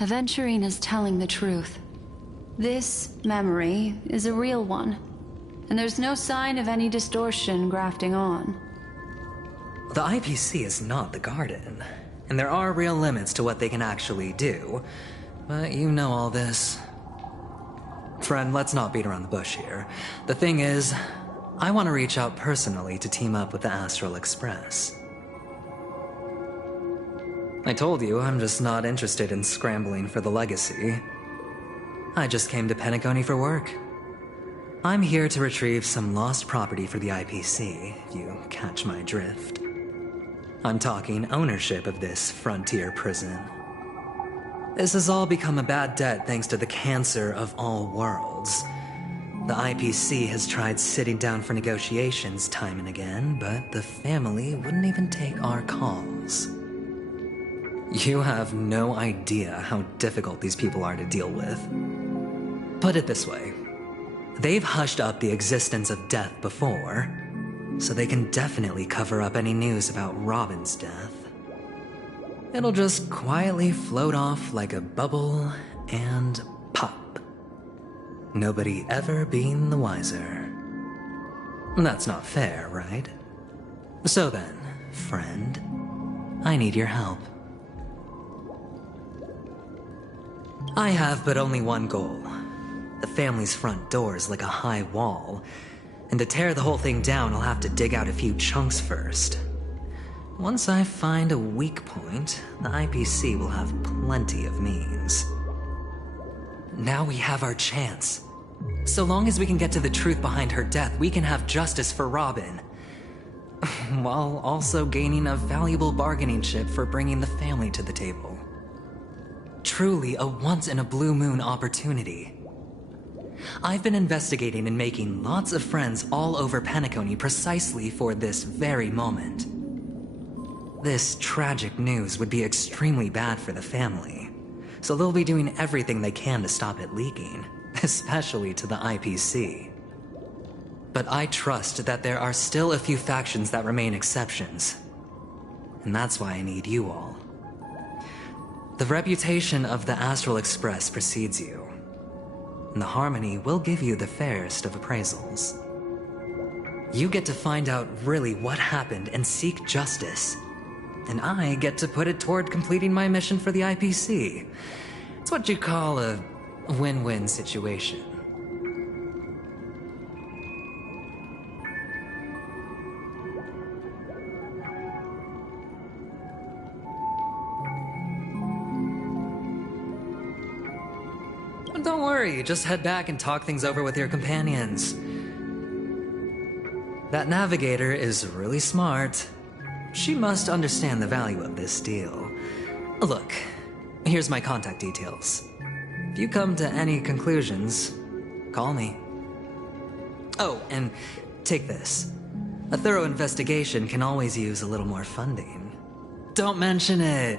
Aventurine is telling the truth. This memory is a real one, and there's no sign of any distortion grafting on. The IPC is not the Garden, and there are real limits to what they can actually do, but you know all this. Friend, let's not beat around the bush here. The thing is, I want to reach out personally to team up with the Astral Express. I told you, I'm just not interested in scrambling for the legacy. I just came to Penacony for work. I'm here to retrieve some lost property for the IPC, if you catch my drift. I'm talking ownership of this frontier prison. This has all become a bad debt thanks to the cancer of all worlds. The IPC has tried sitting down for negotiations time and again, but the family wouldn't even take our calls. You have no idea how difficult these people are to deal with. Put it this way. They've hushed up the existence of death before, so they can definitely cover up any news about Robin's death. It'll just quietly float off like a bubble and pop. Nobody ever being the wiser. That's not fair, right? So then, friend, I need your help. I have but only one goal. The family's front door is like a high wall, and to tear the whole thing down, I'll have to dig out a few chunks first. Once I find a weak point, the IPC will have plenty of means. Now we have our chance. So long as we can get to the truth behind her death, we can have justice for Robin. While also gaining a valuable bargaining chip for bringing the family to the table. Truly a once-in-a-blue-moon opportunity. I've been investigating and making lots of friends all over Penacony precisely for this very moment. This tragic news would be extremely bad for the family, so they'll be doing everything they can to stop it leaking, especially to the IPC. But I trust that there are still a few factions that remain exceptions, and that's why I need you all. The reputation of the Astral Express precedes you, and the Harmony will give you the fairest of appraisals. You get to find out really what happened and seek justice, and I get to put it toward completing my mission for the IPC. It's what you call a win-win situation. Don't worry, just head back and talk things over with your companions. That navigator is really smart. She must understand the value of this deal. Look, here's my contact details. If you come to any conclusions, call me. Oh, and take this. A thorough investigation can always use a little more funding. Don't mention it.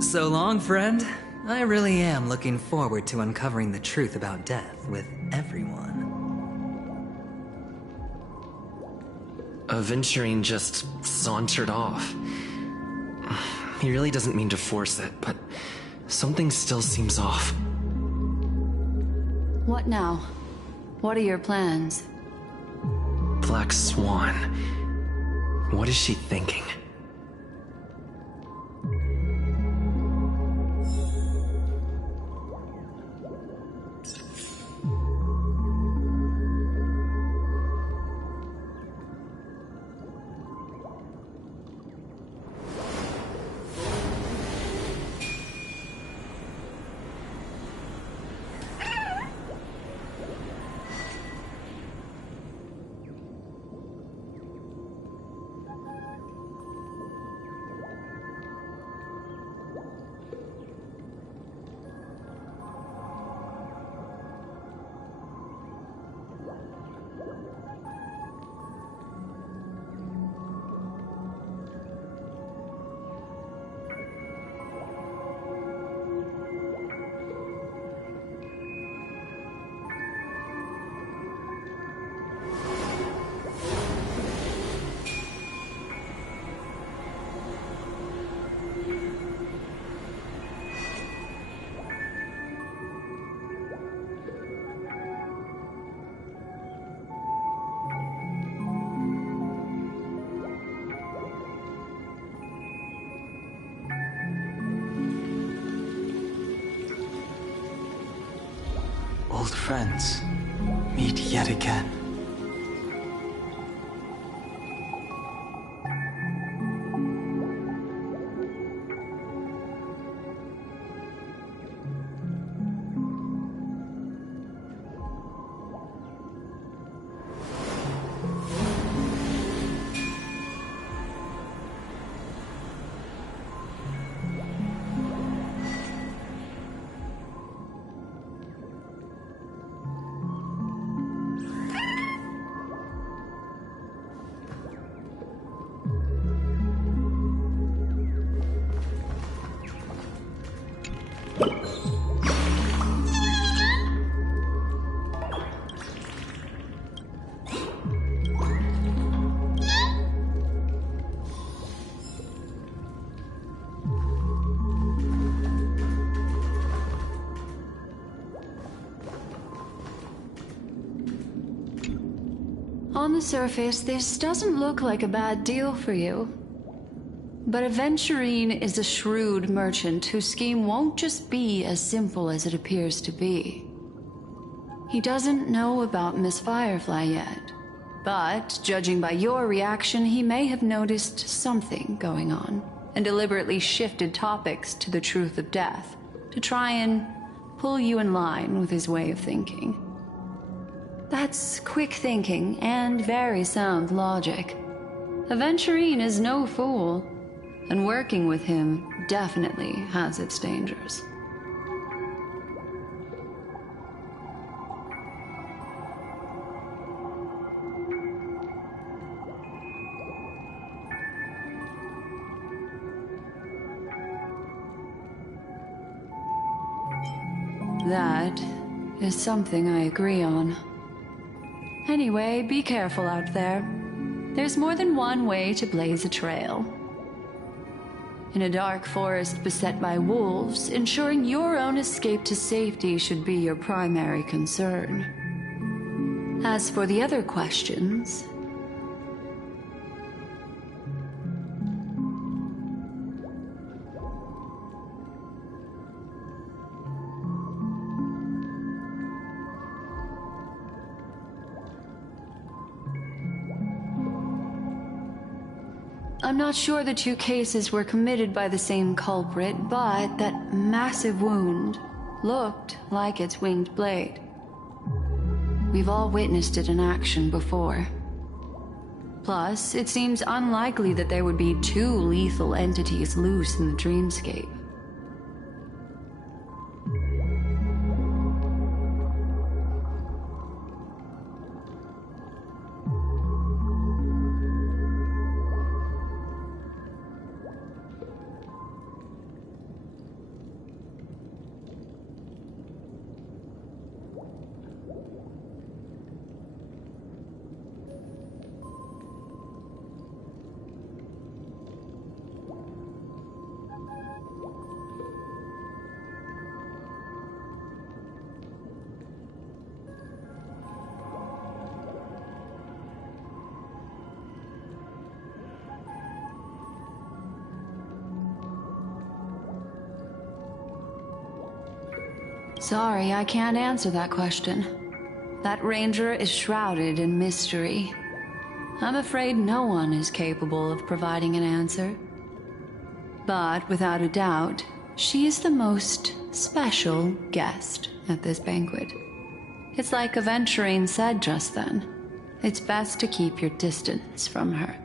So long, friend. I really am looking forward to uncovering the truth about death with everyone. Aventurine just sauntered off. He really doesn't mean to force it, but something still seems off. What now? What are your plans? Black Swan. What is she thinking? friends meet yet again. On the surface, this doesn't look like a bad deal for you. But Aventurine is a shrewd merchant whose scheme won't just be as simple as it appears to be. He doesn't know about Miss Firefly yet, but judging by your reaction, he may have noticed something going on and deliberately shifted topics to the truth of death to try and pull you in line with his way of thinking. That's quick thinking and very sound logic. Aventurine is no fool, and working with him definitely has its dangers. That is something I agree on. Anyway, be careful out there. There's more than one way to blaze a trail. In a dark forest beset by wolves, ensuring your own escape to safety should be your primary concern. As for the other questions, I'm not sure the two cases were committed by the same culprit, but that massive wound looked like its winged blade. We've all witnessed it in action before. Plus, it seems unlikely that there would be two lethal entities loose in the dreamscape. Sorry, I can't answer that question. That ranger is shrouded in mystery. I'm afraid no one is capable of providing an answer. But without a doubt, she is the most special guest at this banquet. It's like Aventurine said just then. It's best to keep your distance from her.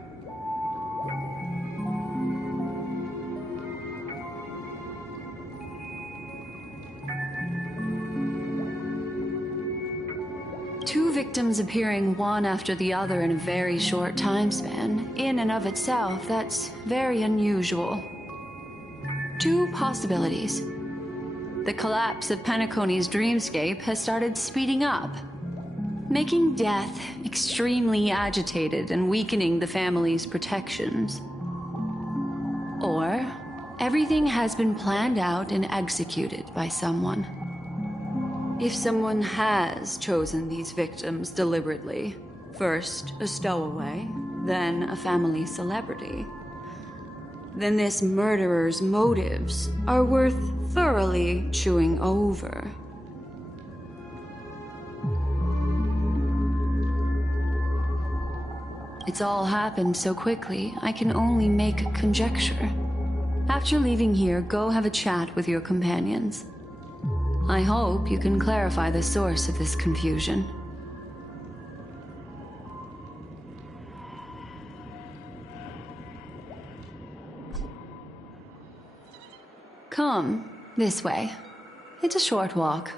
Two victims appearing one after the other in a very short time span, in and of itself, that's very unusual. Two possibilities. The collapse of Penacony's dreamscape has started speeding up, making death extremely agitated and weakening the family's protections. Or everything has been planned out and executed by someone. If someone has chosen these victims deliberately, first a stowaway, then a family celebrity, then this murderer's motives are worth thoroughly chewing over. It's all happened so quickly, I can only make conjecture. After leaving here, go have a chat with your companions. I hope you can clarify the source of this confusion. Come, this way. It's a short walk.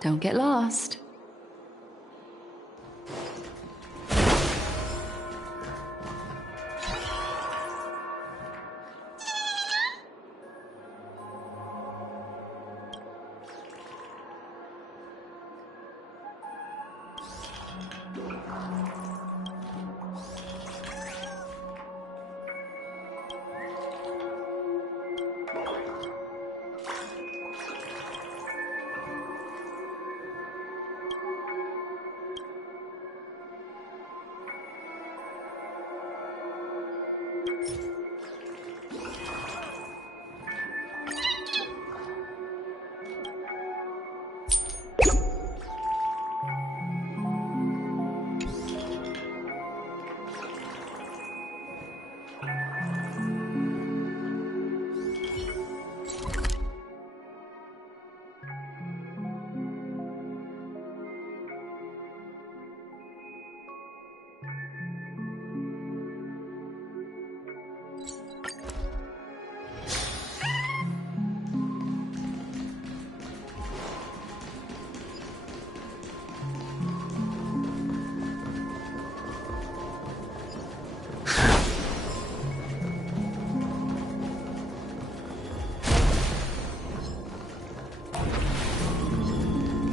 Don't get lost.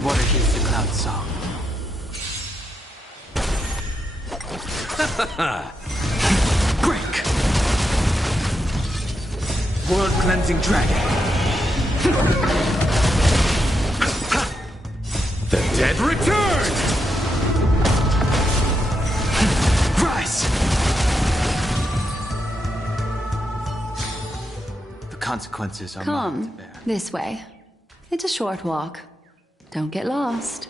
What against the cloud song? Break! World cleansing dragon. The dead return! Rise! The consequences are mine to Come, bear. this way. It's a short walk. Don't get lost.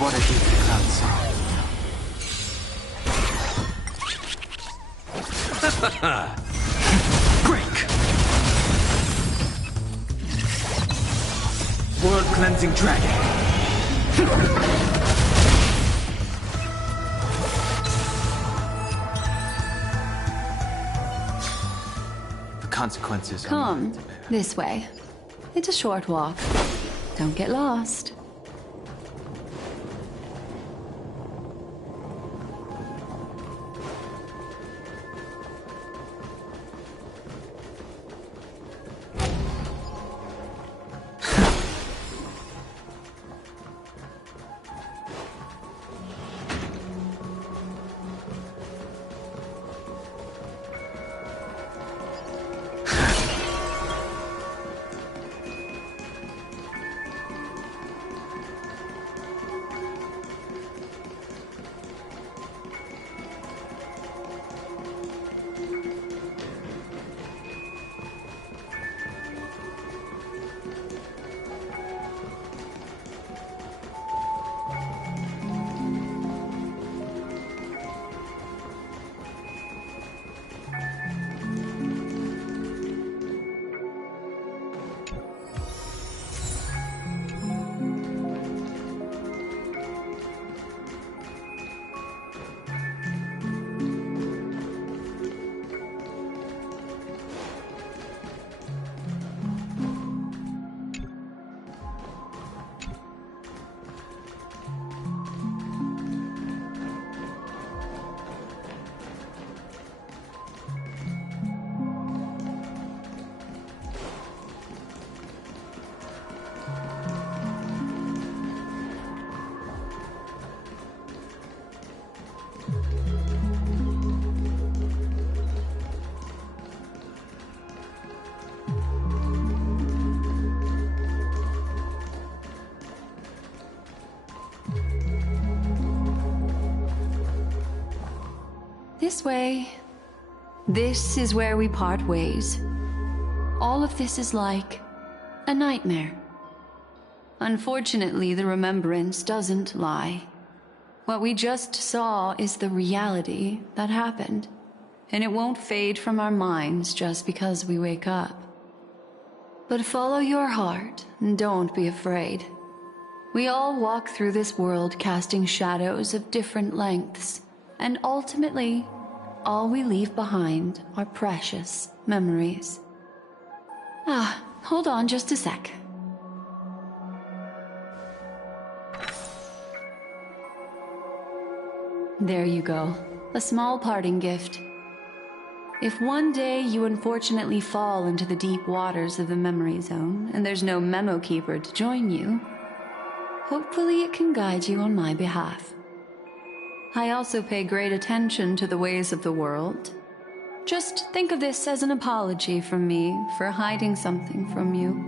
What against the cloud song? Break! World cleansing dragon. The consequences are mine Come, to bear. this way. It's a short walk. Don't get lost. this way. This is where we part ways. All of this is like a nightmare. Unfortunately, the remembrance doesn't lie. What we just saw is the reality that happened, and it won't fade from our minds just because we wake up. But follow your heart and don't be afraid. We all walk through this world casting shadows of different lengths, and ultimately, all we leave behind are precious memories. Hold on just a sec. There you go. A small parting gift. If one day you unfortunately fall into the deep waters of the memory zone and there's no memo keeper to join you, hopefully it can guide you on my behalf. I also pay great attention to the ways of the world. Just think of this as an apology from me for hiding something from you.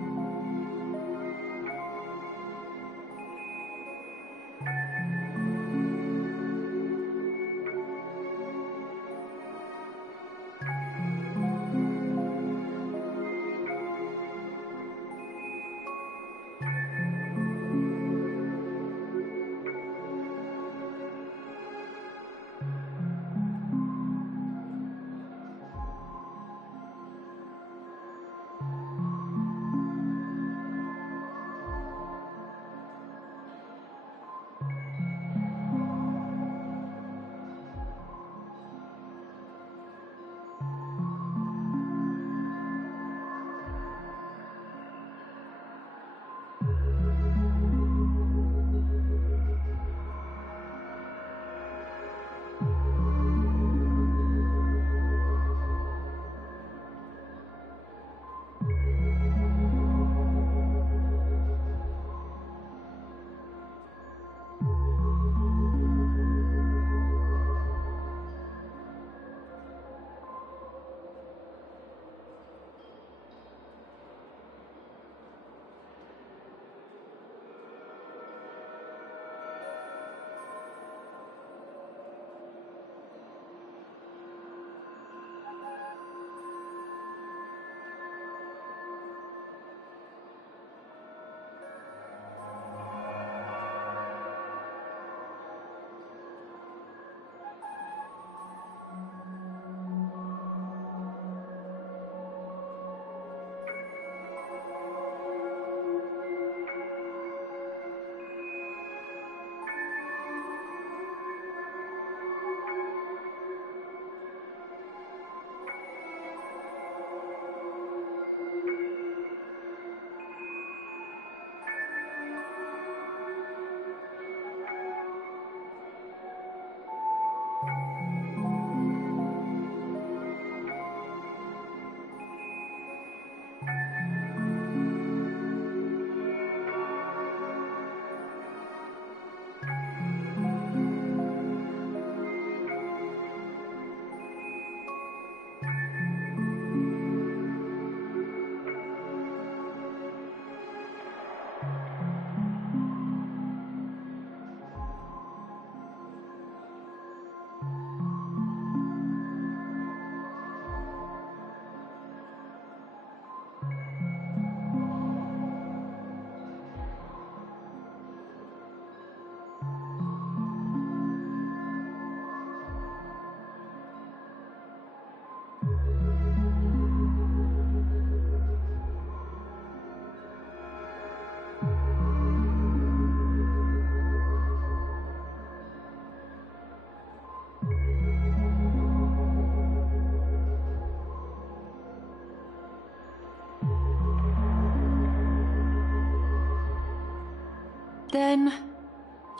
Then,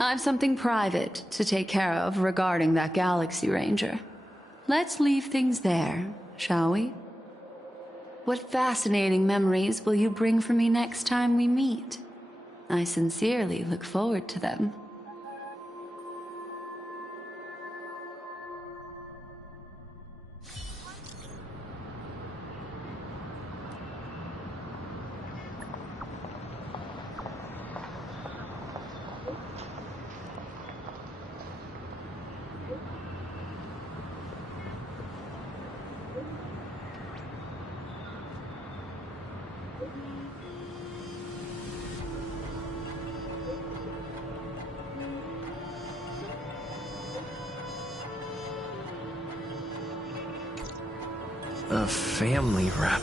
I've something private to take care of regarding that Galaxy Ranger. Let's leave things there, shall we? What fascinating memories will you bring for me next time we meet? I sincerely look forward to them. A family rep.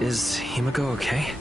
Is Himiko okay?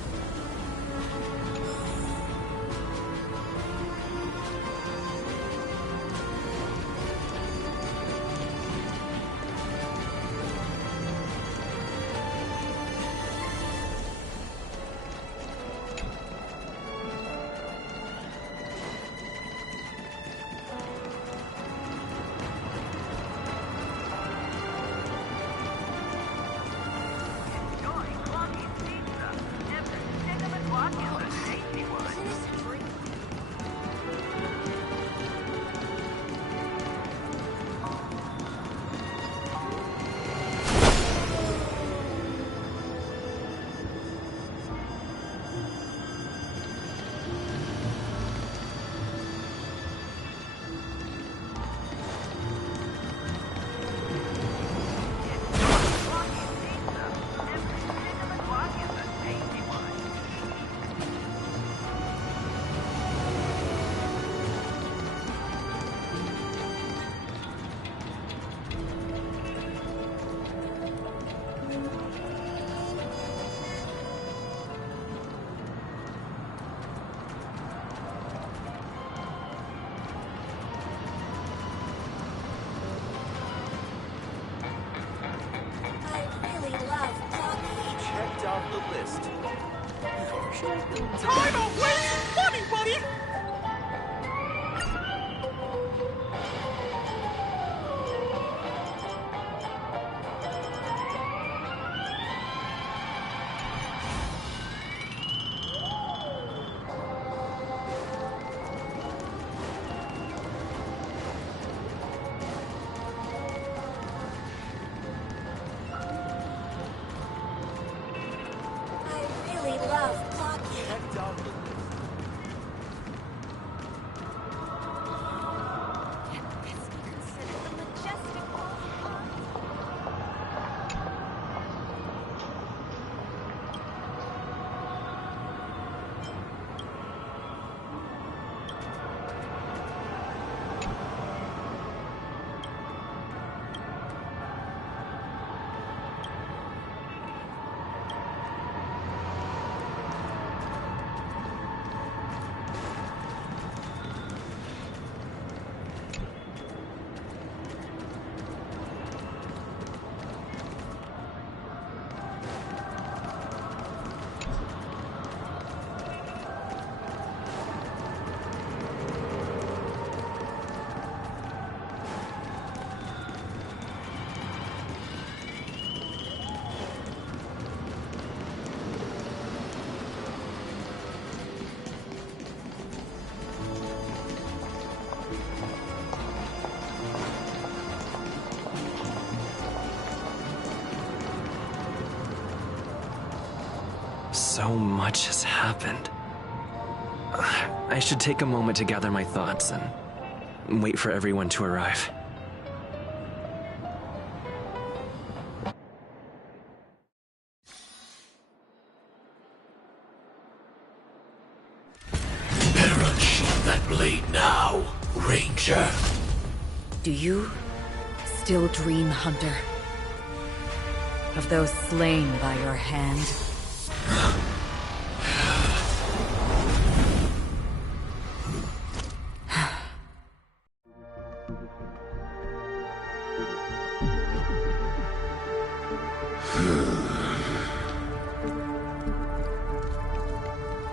So much has happened. I should take a moment to gather my thoughts and wait for everyone to arrive. Better unsheath that blade now, Ranger. Do you still dream, Hunter? Of those slain by your hand?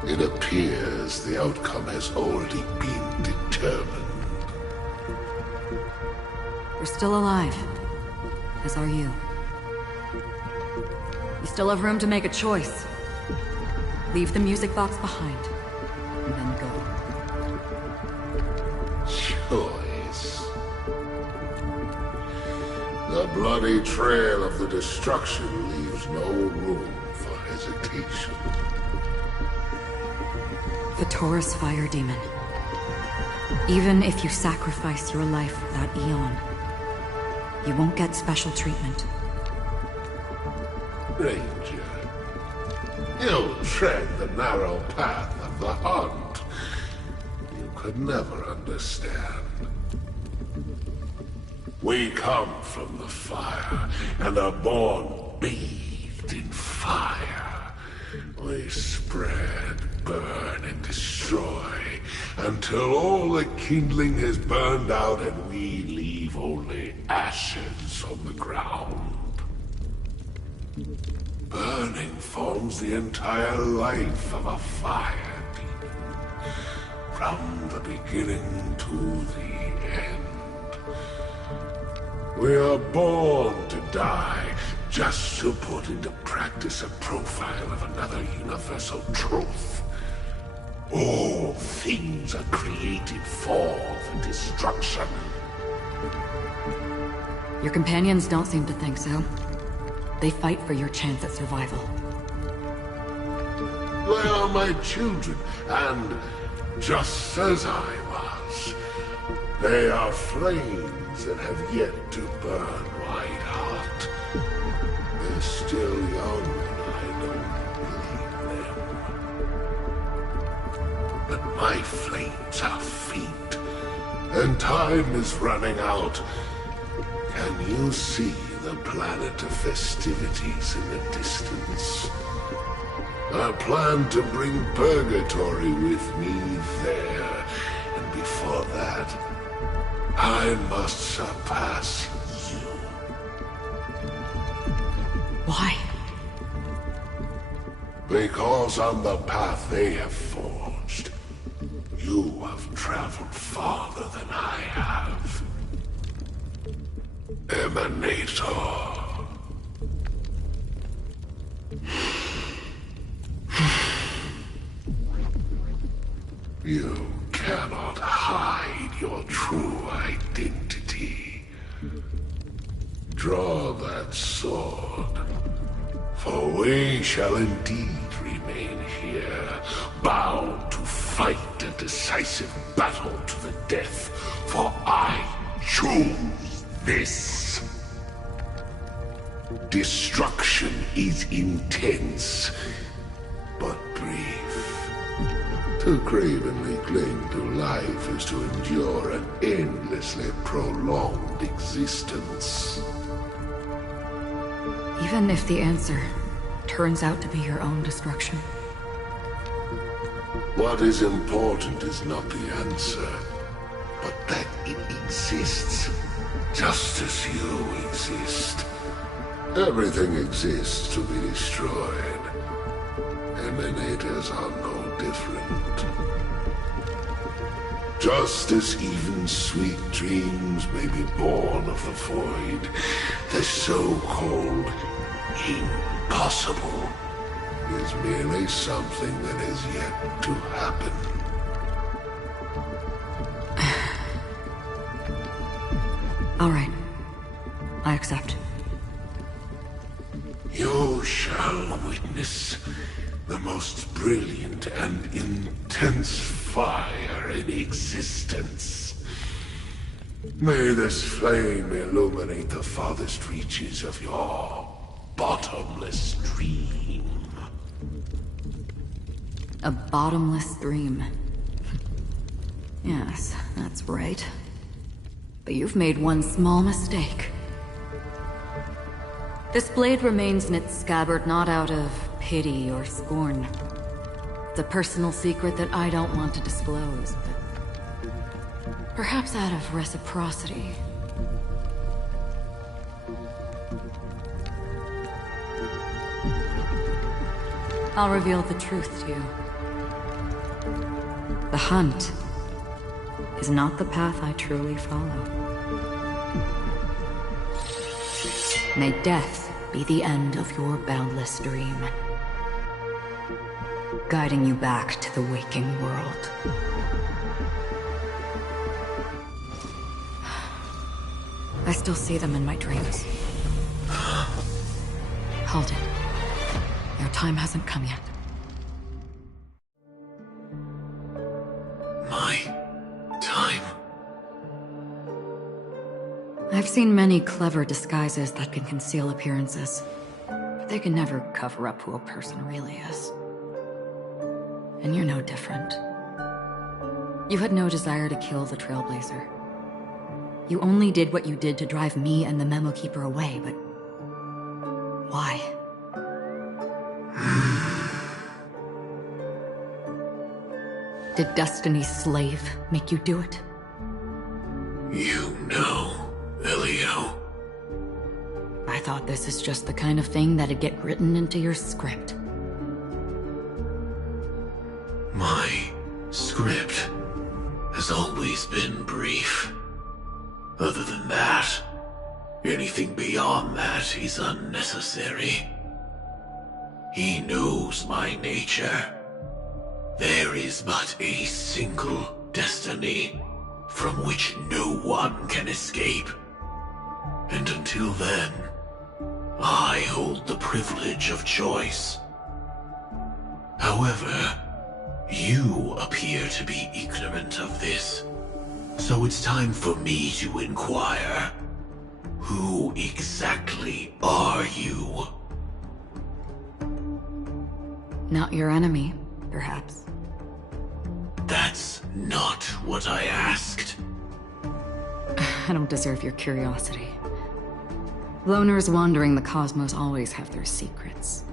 It appears the outcome has already been determined. You're still alive, as are you. You still have room to make a choice. Leave the music box behind, and then go. Choice. The bloody trail of the destruction leaves no room for hesitation. The Taurus Fire Demon. Even if you sacrifice your life for that Eon, you won't get special treatment. Ranger, You tread the narrow path of the hunt. You could never understand. We come from the fire, and are born bathed in fire. We spread, burn, and destroy, until all the kindling has burned out and we leave only ashes on the ground. Burning forms the entire life of a fire demon, from the beginning to the end. We are born to die, just to put into practice a profile of another universal truth. All things are created for the destruction. Your companions don't seem to think so. They fight for your chance at survival. They are my children, and just as I was, they are flames that have yet to burn white hot. They're still young, and I don't believe them. But my flames are faint, and time is running out. Can you see the planet of festivities in the distance? I plan to bring purgatory with me there, and before that, I must surpass you. Why? Because on the path they have forged, you have traveled farther than I have. Emanator. You cannot hide your true identity. Draw that sword, for we shall indeed remain here, bound to fight a decisive battle to the death, for I choose this. Destruction is intense, but brief. To cravenly cling to life is to endure an endlessly prolonged existence. Even if the answer turns out to be your own destruction. What is important is not the answer, but that it exists, just as you exist. Everything exists to be destroyed. Emanators are no different. Just as even sweet dreams may be born of the void, the so-called impossible is merely something that has yet to happen. All right. I accept. You shall witness the most brilliant and intense fire in existence. May this flame illuminate the farthest reaches of your bottomless dream. A bottomless dream. Yes, that's right. But you've made one small mistake. This blade remains in its scabbard not out of pity or scorn. It's a personal secret that I don't want to disclose, but perhaps out of reciprocity. I'll reveal the truth to you. The hunt is not the path I truly follow. May death be the end of your boundless dream, guiding you back to the waking world. I still see them in my dreams. Hold it. Your time hasn't come yet. My time? I've seen many clever disguises that can conceal appearances. But They can never cover up who a person really is. And you're no different. You had no desire to kill the Trailblazer. You only did what you did to drive me and the Memo Keeper away, but... why? Did Destiny's slave make you do it? You know, Elio. I thought this is just the kind of thing that'd get written into your script. My script has always been brief. Other than that, anything beyond that is unnecessary. He knows my nature. There is but a single destiny from which no one can escape. And until then, I hold the privilege of choice. However, you appear to be ignorant of this, so it's time for me to inquire. Who exactly are you? Not your enemy, perhaps. That's not what I asked. I don't deserve your curiosity. Loners wandering the cosmos always have their secrets.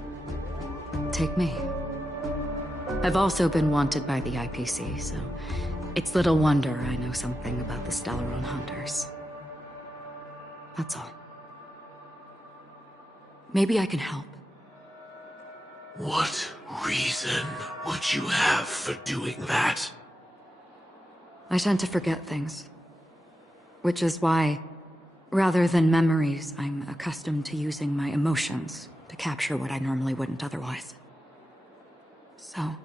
Take me. I've also been wanted by the IPC, so it's little wonder I know something about the Stellaron Hunters. That's all. Maybe I can help. What reason would you have for doing that? I tend to forget things. Which is why, rather than memories, I'm accustomed to using my emotions to capture what I normally wouldn't otherwise. So,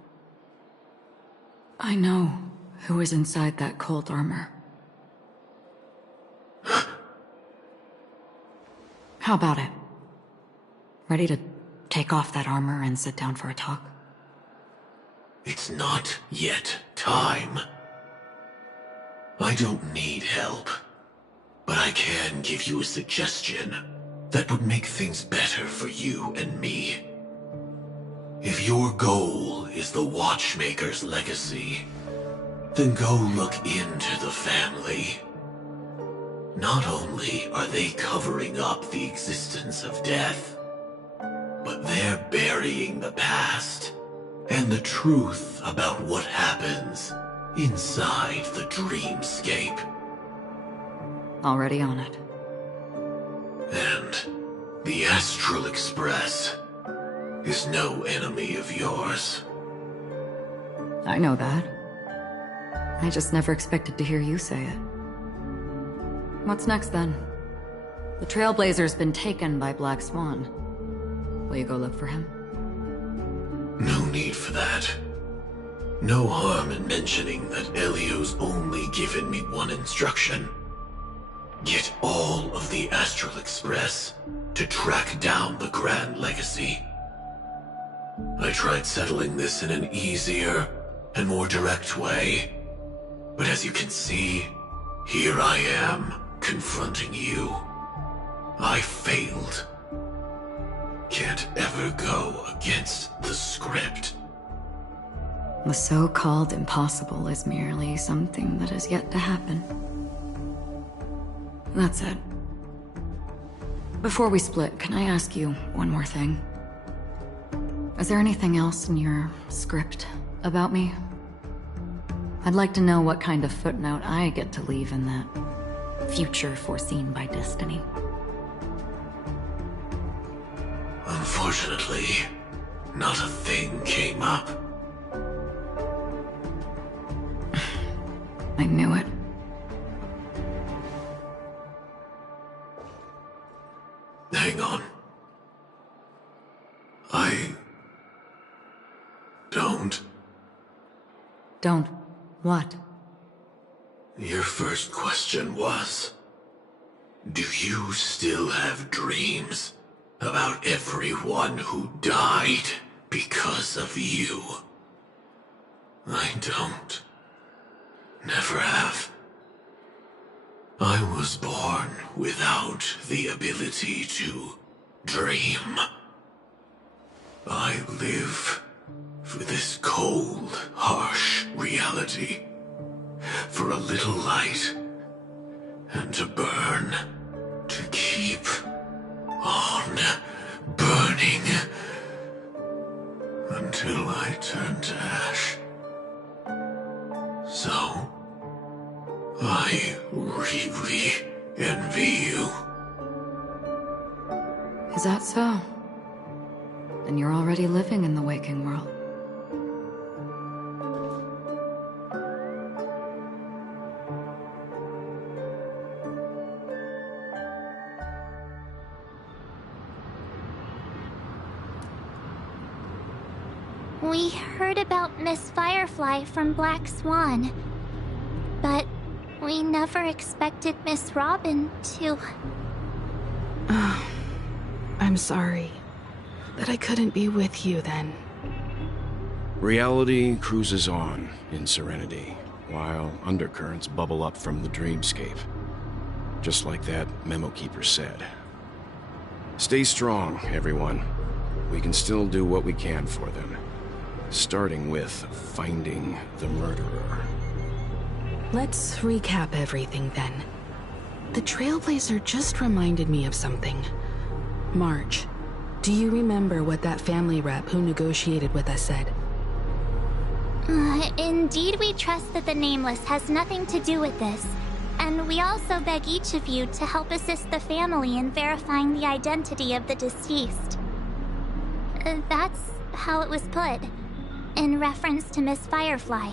I know who is inside that cold armor. How about it? Ready to take off that armor and sit down for a talk? It's not yet time. I don't need help, but I can give you a suggestion that would make things better for you and me. If your goal is the Watchmaker's legacy, then go look into the family. Not only are they covering up the existence of death, but they're burying the past and the truth about what happens inside the dreamscape. Already on it. And the Astral Express is no enemy of yours. I know that. I just never expected to hear you say it. What's next then? The Trailblazer's been taken by Black Swan. Will you go look for him? No need for that. No harm in mentioning that Elio's only given me one instruction. Get all of the Astral Express to track down the Grand Legacy. I tried settling this in an easier and more direct way, but as you can see, here I am, confronting you. I failed. Can't ever go against the script. The so-called impossible is merely something that has yet to happen. That's it. Before we split, can I ask you one more thing? Is there anything else in your script about me? I'd like to know what kind of footnote I get to leave in that future foreseen by destiny. Unfortunately, not a thing came up. I knew it. Hang on. Don't. What? Your first question was, do you still have dreams about everyone who died because of you? I don't. Never have. I was born without the ability to dream. I live for this cold, harsh reality. For a little light, and to burn, to keep on burning, until I turn to ash. So, I really envy you. Is that so? Then you're already living in the waking world. We heard about Miss Firefly from Black Swan, but we never expected Miss Robin to... I'm sorry that I couldn't be with you then. Reality cruises on in serenity, while undercurrents bubble up from the dreamscape. Just like that memo keeper said. Stay strong, everyone. We can still do what we can for them. Starting with finding the murderer. Let's recap everything then. The Trailblazer just reminded me of something. March, do you remember what that family rep who negotiated with us said? Indeed, we trust that the Nameless has nothing to do with this, and we also beg each of you to help assist the family in verifying the identity of the deceased. That's how it was put, in reference to Miss Firefly.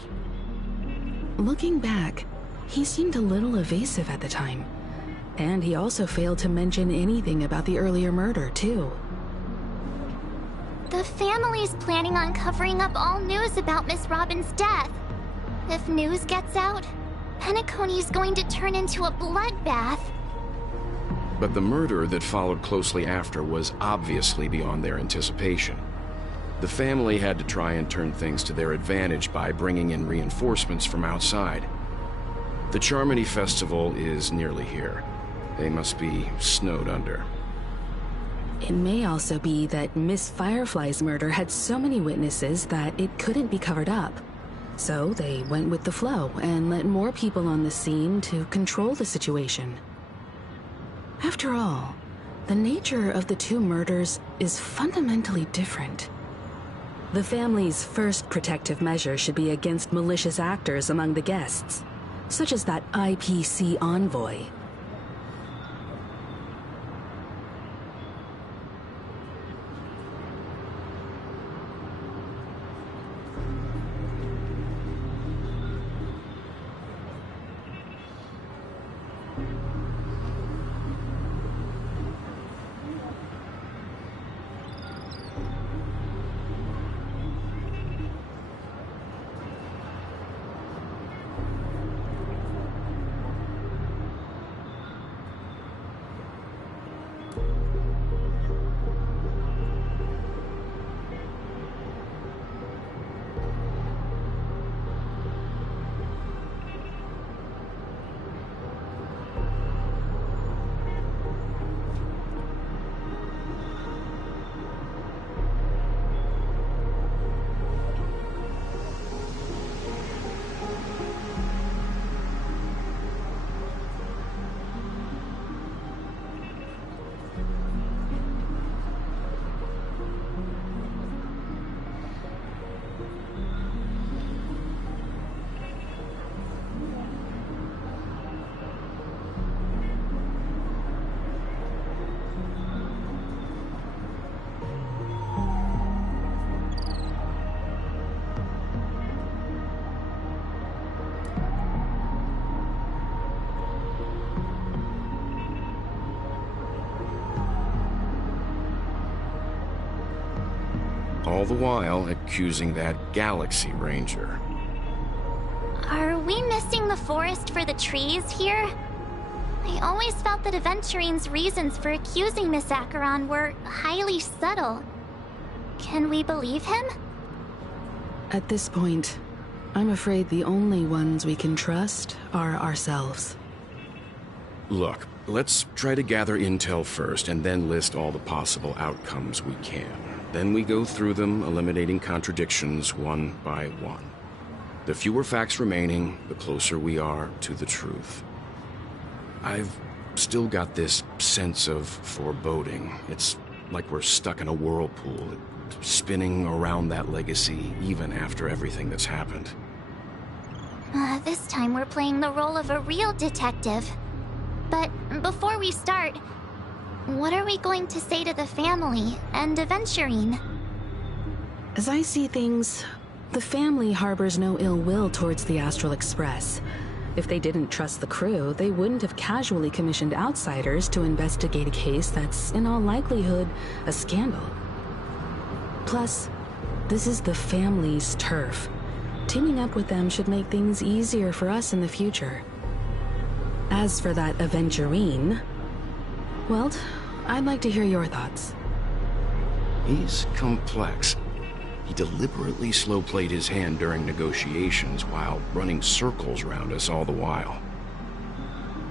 Looking back, he seemed a little evasive at the time. And he also failed to mention anything about the earlier murder, too. The family's planning on covering up all news about Miss Robin's death. If news gets out, Penacony's going to turn into a bloodbath. But the murder that followed closely after was obviously beyond their anticipation. The family had to try and turn things to their advantage by bringing in reinforcements from outside. The Charmony Festival is nearly here. They must be snowed under. It may also be that Miss Firefly's murder had so many witnesses that it couldn't be covered up. So they went with the flow and let more people on the scene to control the situation. After all, the nature of the two murders is fundamentally different. The family's first protective measure should be against malicious actors among the guests, such as that IPC envoy. All the while accusing that Galaxy Ranger. Are we missing the forest for the trees here? I always felt that Aventurine's reasons for accusing Miss Acheron were highly subtle. Can we believe him? At this point, I'm afraid the only ones we can trust are ourselves. Look, let's try to gather intel first and then list all the possible outcomes we can. Then we go through them, eliminating contradictions one by one. The fewer facts remaining, the closer we are to the truth. I've still got this sense of foreboding. It's like we're stuck in a whirlpool, spinning around that legacy even after everything that's happened. This time we're playing the role of a real detective. But before we start, what are we going to say to the family and Aventurine? As I see things, the family harbors no ill will towards the Astral Express. If they didn't trust the crew, they wouldn't have casually commissioned outsiders to investigate a case that's, in all likelihood, a scandal. Plus, this is the family's turf. Teaming up with them should make things easier for us in the future. As for that Aventurine, well, I'd like to hear your thoughts. He's complex. He deliberately slow-played his hand during negotiations while running circles around us all the while.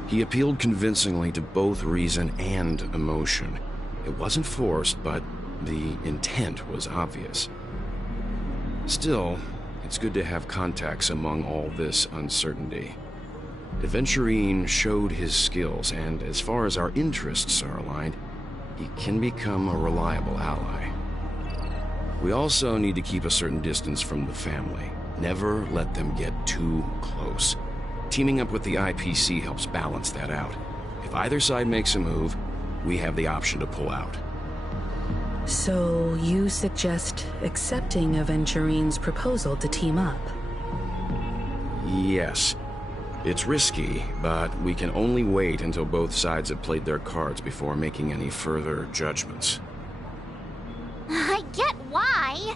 He appealed convincingly to both reason and emotion. It wasn't forced, but the intent was obvious. Still, it's good to have contacts among all this uncertainty. Aventurine showed his skills, and as far as our interests are aligned, he can become a reliable ally. We also need to keep a certain distance from the family. Never let them get too close. Teaming up with the IPC helps balance that out. If either side makes a move, we have the option to pull out. So you suggest accepting Aventurine's proposal to team up? Yes. It's risky, but we can only wait until both sides have played their cards before making any further judgments. I get why,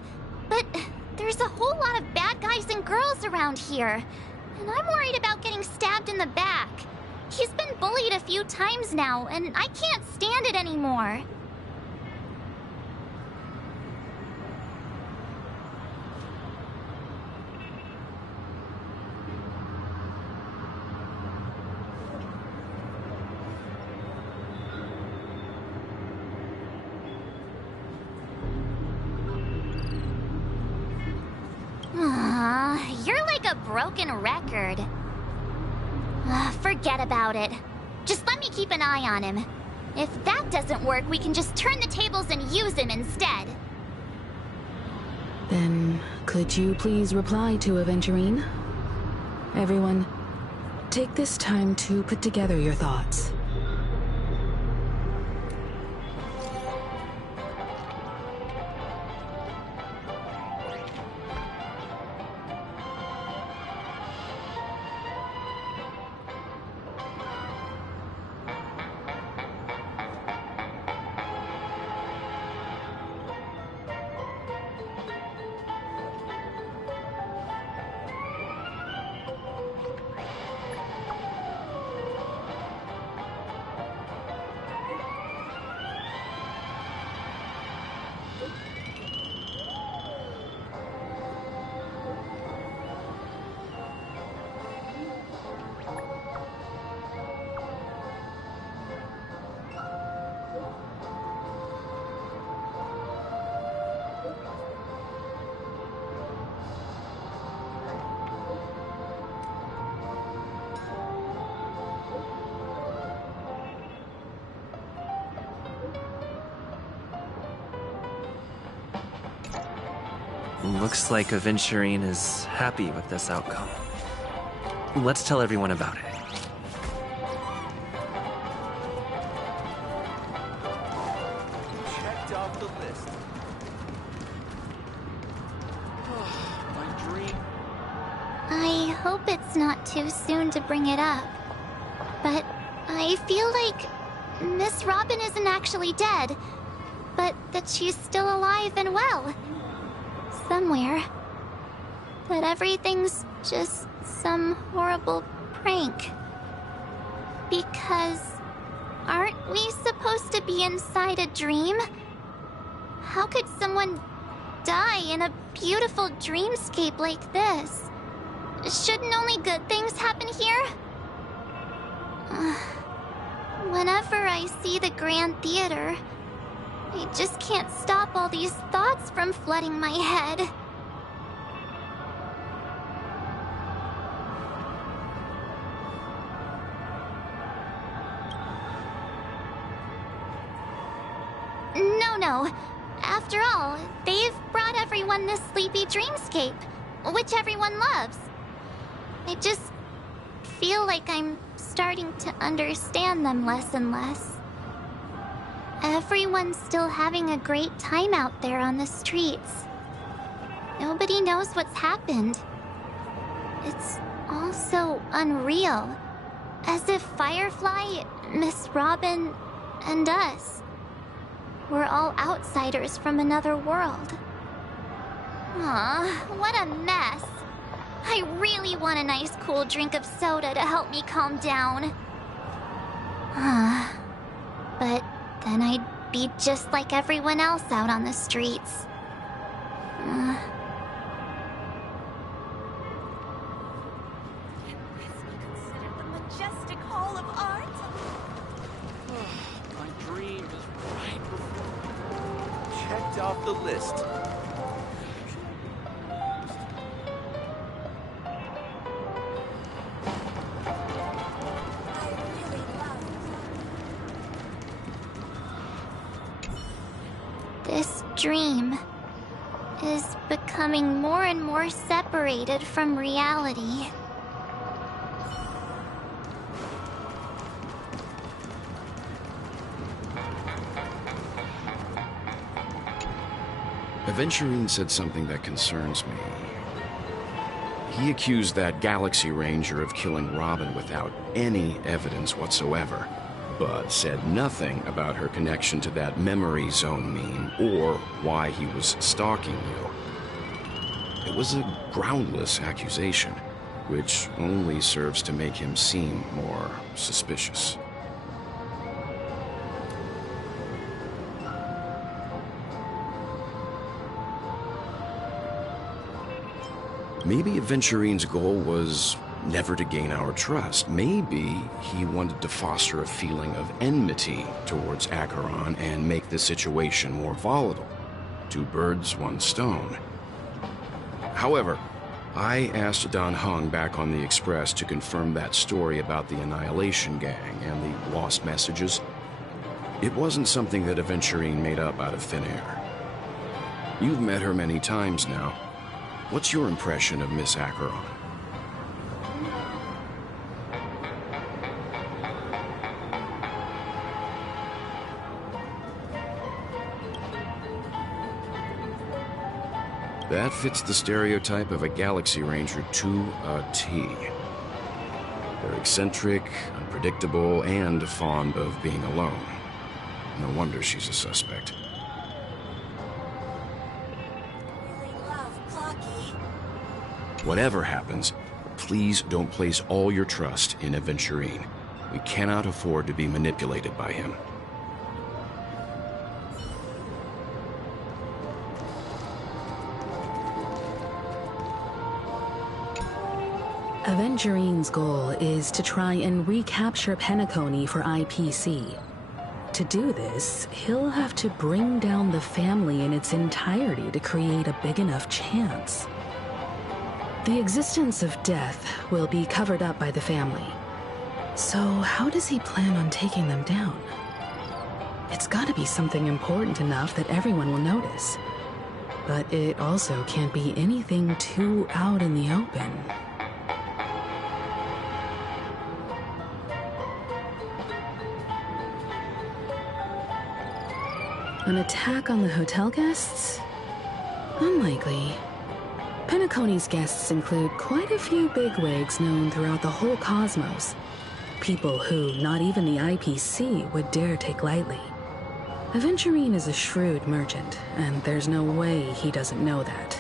but there's a whole lot of bad guys and girls around here, and I'm worried about getting stabbed in the back. He's been bullied a few times now, and I can't stand it anymore. You're like a broken record. Forget about it. Just let me keep an eye on him. If that doesn't work, we can just turn the tables and use him instead. Then, could you please reply to Aventurine? Everyone, take this time to put together your thoughts. Looks like Aventurine is happy with this outcome. Let's tell everyone about it. Checked off the list. My dream. I hope it's not too soon to bring it up. But I feel like Miss Robin isn't actually dead, but that she's still alive and well. Somewhere. That everything's just some horrible prank. Because aren't we supposed to be inside a dream? How could someone die in a beautiful dreamscape like this? Shouldn't only good things happen here? Whenever I see the Grand Theater, I just can't stop all these thoughts from flooding my head. No. After all, they've brought everyone this sleepy dreamscape, which everyone loves. I just feel like I'm starting to understand them less and less. Everyone's still having a great time out there on the streets. Nobody knows what's happened. It's all so unreal. As if Firefly, Miss Robin, and us we're all outsiders from another world. Aw, what a mess. I really want a nice cool drink of soda to help me calm down. But then I'd be just like everyone else out on the streets. Considered the majestic Hall of Art? My dream is right before me. Checked off the list. This dream is becoming more and more separated from reality. Aventurine said something that concerns me. He accused that Galaxy Ranger of killing Robin without any evidence whatsoever, but said nothing about her connection to that memory zone meme or why he was stalking you. It was a groundless accusation, which only serves to make him seem more suspicious. Maybe Aventurine's goal was never to gain our trust. Maybe he wanted to foster a feeling of enmity towards Acheron and make the situation more volatile. Two birds, one stone. However, I asked Don Hung back on the Express to confirm that story about the Annihilation Gang and the lost messages. It wasn't something that Aventurine made up out of thin air. You've met her many times now. What's your impression of Miss Acheron? That fits the stereotype of a Galaxy Ranger to a T. They're eccentric, unpredictable, and fond of being alone. No wonder she's a suspect. Whatever happens, please don't place all your trust in Aventurine. We cannot afford to be manipulated by him. Aventurine's goal is to try and recapture Penacony for IPC. To do this, he'll have to bring down the family in its entirety to create a big enough chance. The existence of death will be covered up by the family. So how does he plan on taking them down? It's gotta be something important enough that everyone will notice. But it also can't be anything too out in the open. An attack on the hotel guests? Unlikely. Penacony's guests include quite a few bigwigs known throughout the whole cosmos. People who not even the IPC would dare take lightly. Aventurine is a shrewd merchant, and there's no way he doesn't know that.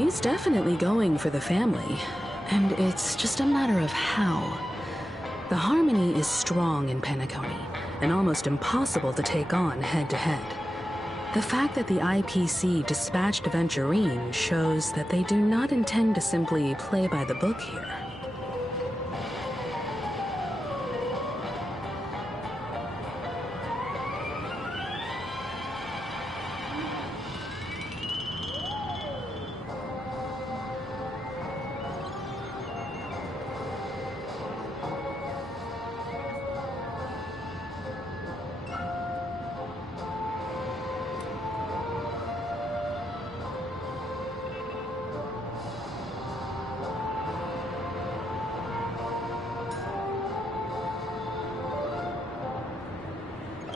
He's definitely going for the family, and it's just a matter of how. The harmony is strong in Penacony, and almost impossible to take on head-to-head. The fact that the IPC dispatched Aventurine shows that they do not intend to simply play by the book here.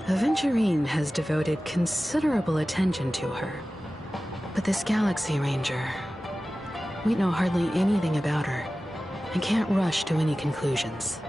Aventurine has devoted considerable attention to her. But this Galaxy Ranger, we know hardly anything about her and can't rush to any conclusions.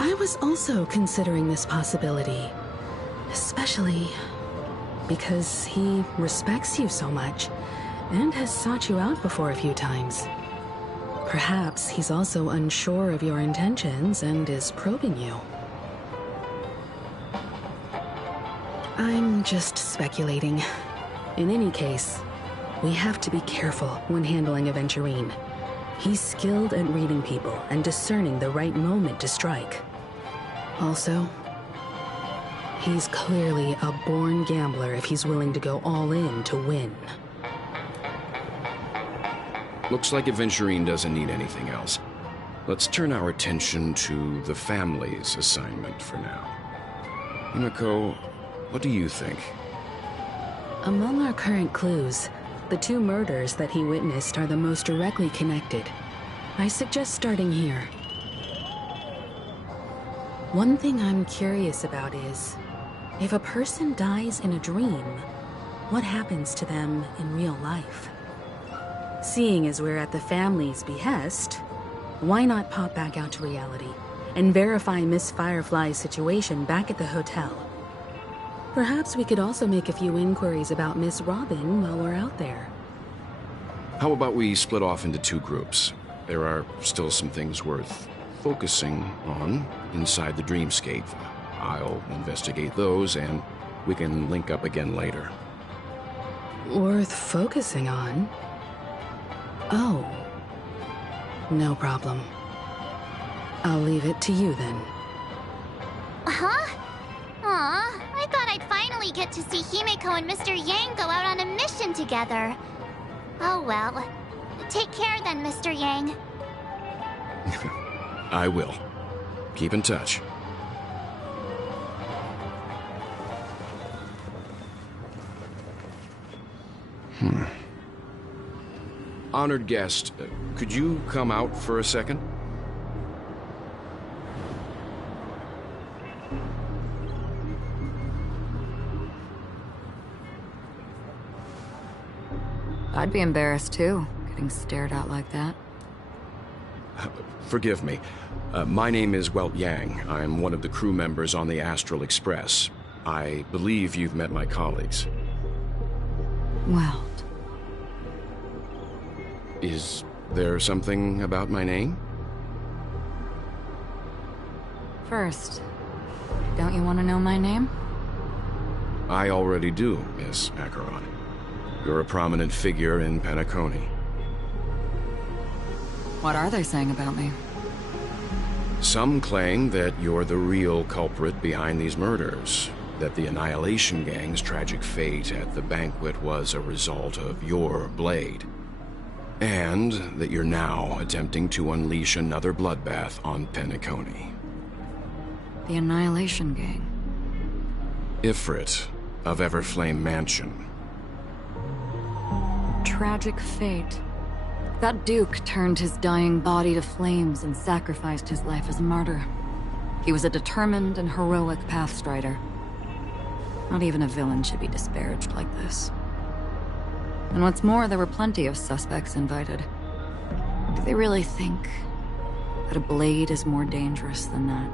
I was also considering this possibility, especially because he respects you so much and has sought you out before a few times. Perhaps he's also unsure of your intentions and is probing you. I'm just speculating. In any case, we have to be careful when handling Aventurine. He's skilled at reading people and discerning the right moment to strike. Also, he's clearly a born gambler if he's willing to go all in to win. Looks like Aventurine doesn't need anything else. Let's turn our attention to the family's assignment for now. Himiko, what do you think? Among our current clues, the two murders that he witnessed are the most directly connected. I suggest starting here. One thing I'm curious about is, if a person dies in a dream, what happens to them in real life? Seeing as we're at the family's behest, why not pop back out to reality and verify Miss Firefly's situation back at the hotel? Perhaps we could also make a few inquiries about Miss Robin while we're out there. How about we split off into two groups? There are still some things worth focusing on inside the dreamscape. I'll investigate those, and we can link up again later. Worth focusing on? Oh. No problem. I'll leave it to you then. Huh? Aw, I thought I'd finally get to see Himiko and Mr. Yang go out on a mission together. Oh well. Take care then, Mr. Yang. I will. Keep in touch. Honored guest, could you come out for a second? I'd be embarrassed too, getting stared at like that. Forgive me. My name is Welt Yang. I'm one of the crew members on the Astral Express. I believe you've met my colleagues. Well. Is there something about my name? First, don't you want to know my name? I already do, Miss Acheron. You're a prominent figure in Penacony. What are they saying about me? Some claim that you're the real culprit behind these murders, that the Annihilation Gang's tragic fate at the banquet was a result of your blade. And that you're now attempting to unleash another bloodbath on Penacony. The Annihilation Gang. Ifrit of Everflame Mansion. Tragic fate. That Duke turned his dying body to flames and sacrificed his life as a martyr. He was a determined and heroic pathstrider. Not even a villain should be disparaged like this. And what's more, there were plenty of suspects invited. Do they really think that a blade is more dangerous than that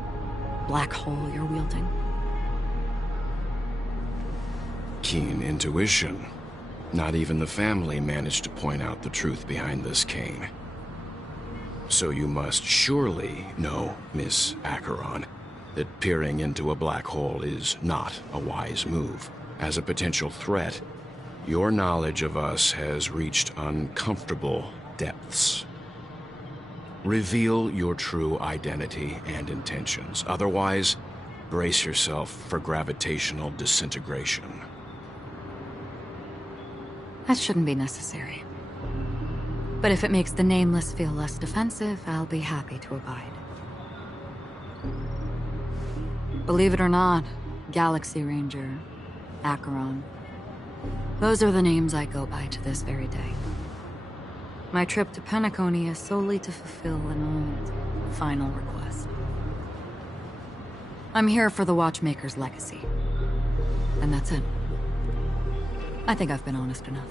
black hole you're wielding? Keen intuition. Not even the family managed to point out the truth behind this cane. So you must surely know, Miss Acheron, that peering into a black hole is not a wise move. As a potential threat, your knowledge of us has reached uncomfortable depths. Reveal your true identity and intentions. Otherwise, brace yourself for gravitational disintegration. That shouldn't be necessary. But if it makes the Nameless feel less defensive, I'll be happy to abide. Believe it or not, Galaxy Ranger, Acheron. Those are the names I go by to this very day. My trip to Penacony is solely to fulfill an old, final request. I'm here for the Watchmaker's legacy. And that's it. I think I've been honest enough.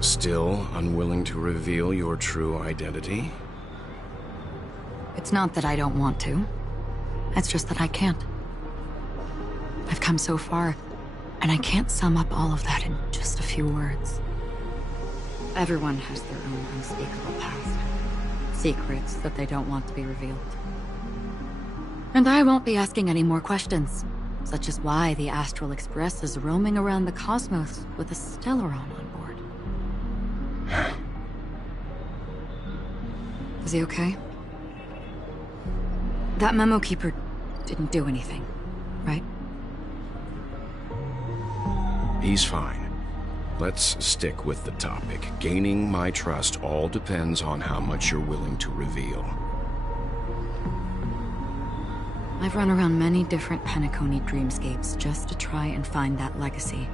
Still unwilling to reveal your true identity? It's not that I don't want to. It's just that I can't. I've come so far, and I can't sum up all of that in just a few words. Everyone has their own unspeakable past. Secrets that they don't want to be revealed. And I won't be asking any more questions. Such as why the Astral Express is roaming around the cosmos with a Stellaron on board. Is he okay? That Memo Keeper didn't do anything, right? He's fine. Let's stick with the topic. Gaining my trust all depends on how much you're willing to reveal. I've run around many different Penacony dreamscapes just to try and find that legacy.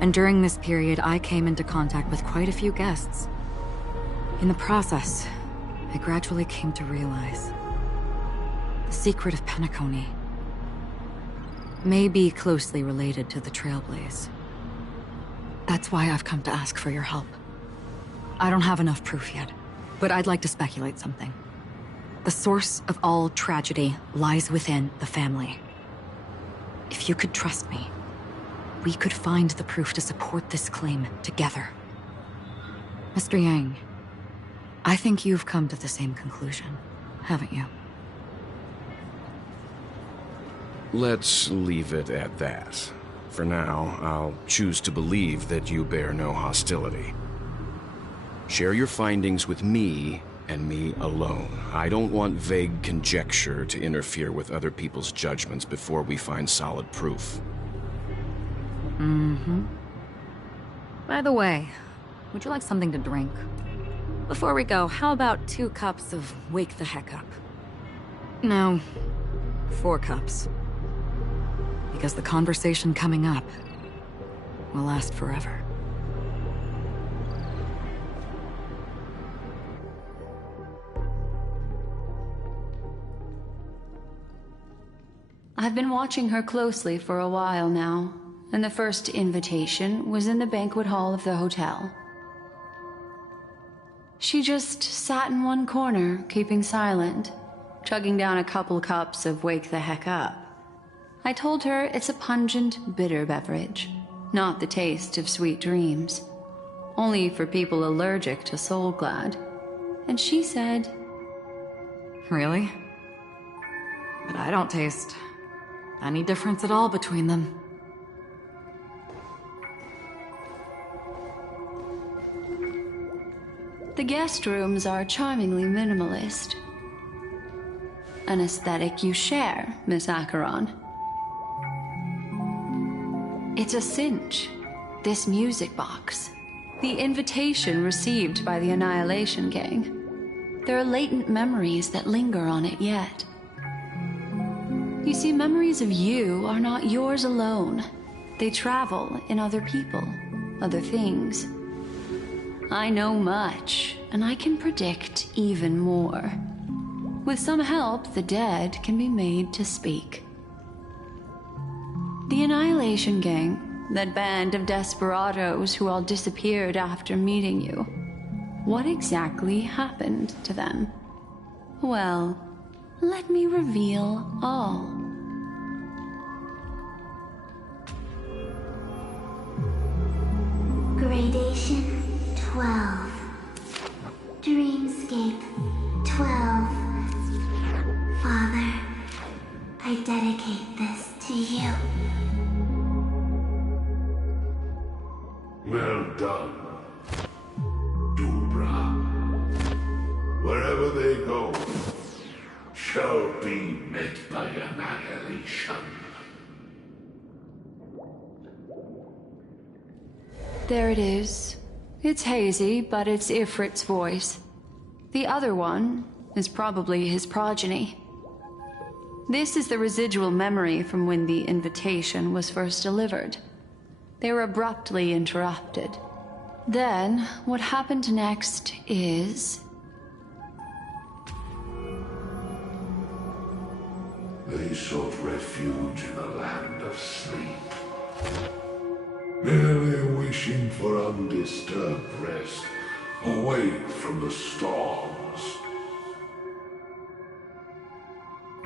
And during this period, I came into contact with quite a few guests. In the process, I gradually came to realize the secret of Penacony may be closely related to the Trailblaze. That's why I've come to ask for your help. I don't have enough proof yet, but I'd like to speculate something. The source of all tragedy lies within the family. If you could trust me, we could find the proof to support this claim together. Mr. Yang, I think you've come to the same conclusion, haven't you? Let's leave it at that. For now, I'll choose to believe that you bear no hostility. Share your findings with me and me alone. I don't want vague conjecture to interfere with other people's judgments before we find solid proof. Mm-hmm. By the way, would you like something to drink? Before we go, how about 2 cups of Wake the Heck Up? No, 4 cups. Because the conversation coming up will last forever. I've been watching her closely for a while now, and the first invitation was in the banquet hall of the hotel. She just sat in one corner, keeping silent, chugging down a couple cups of Wake the Heck Up. I told her it's a pungent, bitter beverage, not the taste of sweet dreams. Only for people allergic to Soul Glad. And she said, Really? But I don't taste any difference at all between them. The guest rooms are charmingly minimalist. An aesthetic you share, Miss Acheron. It's a cinch, this music box. The invitation received by the Annihilation Gang. There are latent memories that linger on it yet. You see, memories of you are not yours alone. They travel in other people, other things. I know much, and I can predict even more. With some help, the dead can be made to speak. The Annihilation Gang, that band of desperados who all disappeared after meeting you. What exactly happened to them? Well, let me reveal all. Gradation 12. Dreamscape 12. Father, I dedicate this to you. Well done, Dubra. Wherever they go, shall be met by annihilation. There it is. It's hazy, but it's Ifrit's voice. The other one is probably his progeny. This is the residual memory from when the invitation was first delivered. They were abruptly interrupted. Then, what happened next is... They sought refuge in a land of sleep, merely wishing for undisturbed rest, away from the storms.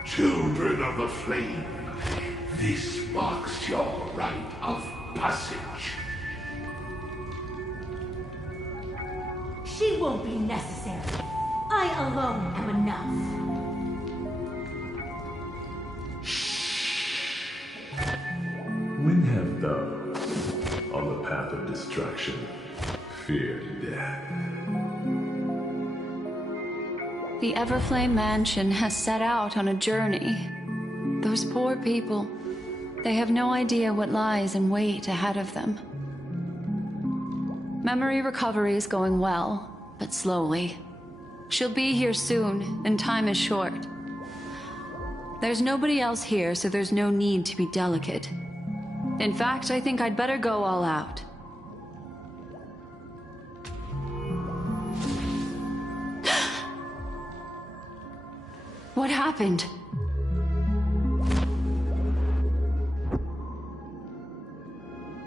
Children of the Flame, this marks your rite of passage. She won't be necessary. I alone am enough. When have those on the path of destruction feared death? The Everflame Mansion has set out on a journey. Those poor people, they have no idea what lies in wait ahead of them. Memory recovery is going well, but slowly. She'll be here soon, and time is short. There's nobody else here, so there's no need to be delicate. In fact, I think I'd better go all out. What happened?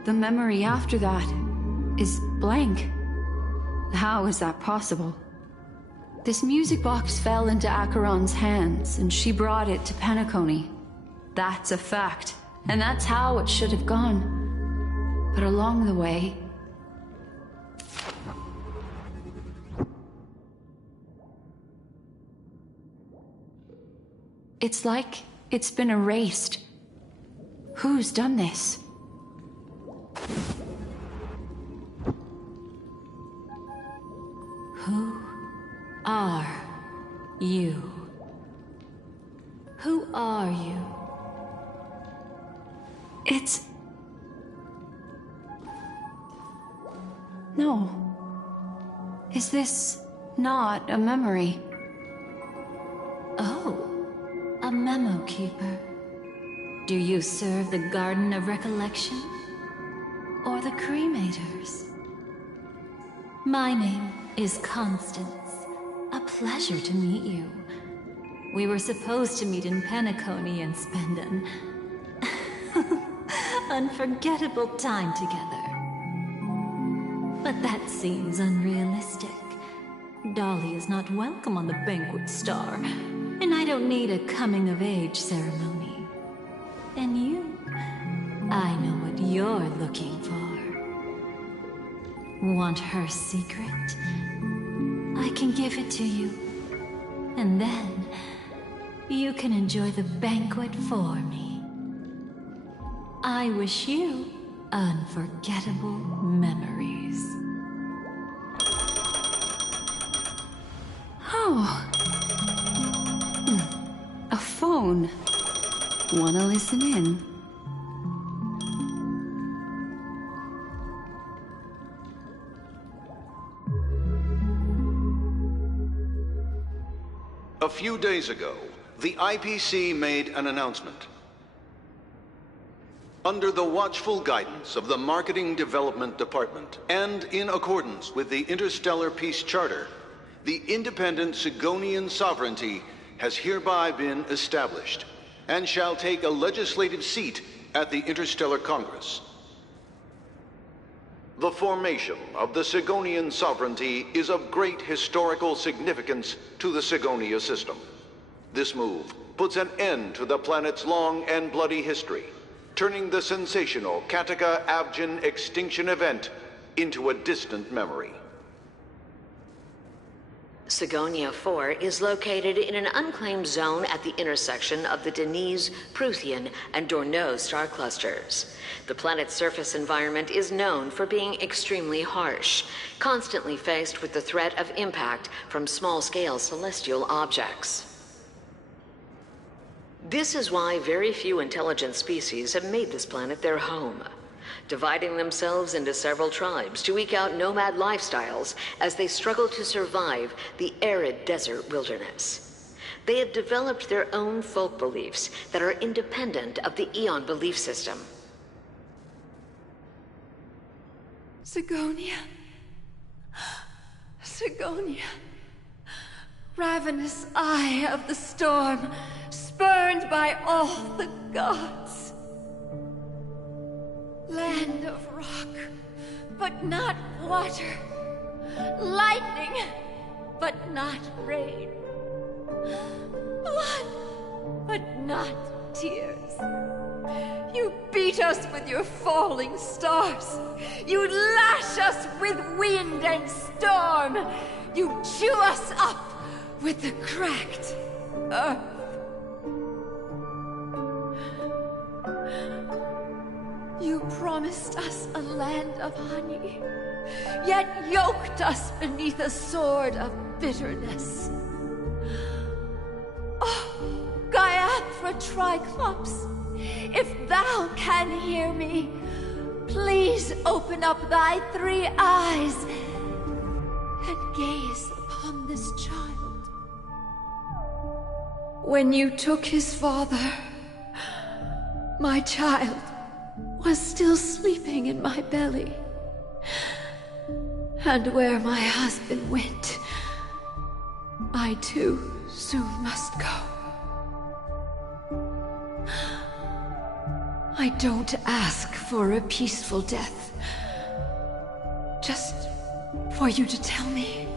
The memory after that is blank. How is that possible? This music box fell into Acheron's hands, and she brought it to Penacony. That's a fact, and that's how it should have gone. But along the way... it's like it's been erased. Who's done this? Who are you? Who are you? It's... no. Is this not a memory? Oh, a memo keeper. Do you serve the Garden of Recollection? Or the Cremators? My name is Constance. A pleasure to meet you. We were supposed to meet in Penacony and spend an unforgettable time together. But that seems unrealistic. Dolly is not welcome on the Banquet Star, and I don't need a coming-of-age ceremony. And you, I know what you're looking for. Want her secret? I can give it to you. And then, you can enjoy the banquet for me. I wish you unforgettable memories. Oh. A phone. Wanna listen in? A few days ago, the IPC made an announcement. Under the watchful guidance of the Marketing Development Department, and in accordance with the Interstellar Peace Charter, the independent Sigonian sovereignty has hereby been established, and shall take a legislative seat at the Interstellar Congress. The formation of the Sigonian sovereignty is of great historical significance to the Sigonia system. This move puts an end to the planet's long and bloody history, turning the sensational Kataka-Abjin extinction event into a distant memory. Sigonia 4 is located in an unclaimed zone at the intersection of the Denise, Prothean, and Dorneau star clusters. The planet's surface environment is known for being extremely harsh, constantly faced with the threat of impact from small-scale celestial objects. This is why very few intelligent species have made this planet their home, dividing themselves into several tribes to eke out nomad lifestyles as they struggle to survive the arid desert wilderness. They have developed their own folk beliefs that are independent of the Eon belief system. Sigonia. Sigonia. Ravenous eye of the storm, spurned by all the gods. Land of rock, but not water. Lightning, but not rain. Blood, but not tears. You beat us with your falling stars. You lash us with wind and storm. You chew us up with the cracked earth. You promised us a land of honey, yet yoked us beneath a sword of bitterness. Oh, Gaiathra Triclops, if thou can hear me, please open up thy 3 eyes and gaze upon this child. When you took his father, my child was still sleeping in my belly. And where my husband went, I too soon must go. I don't ask for a peaceful death. Just for you to tell me,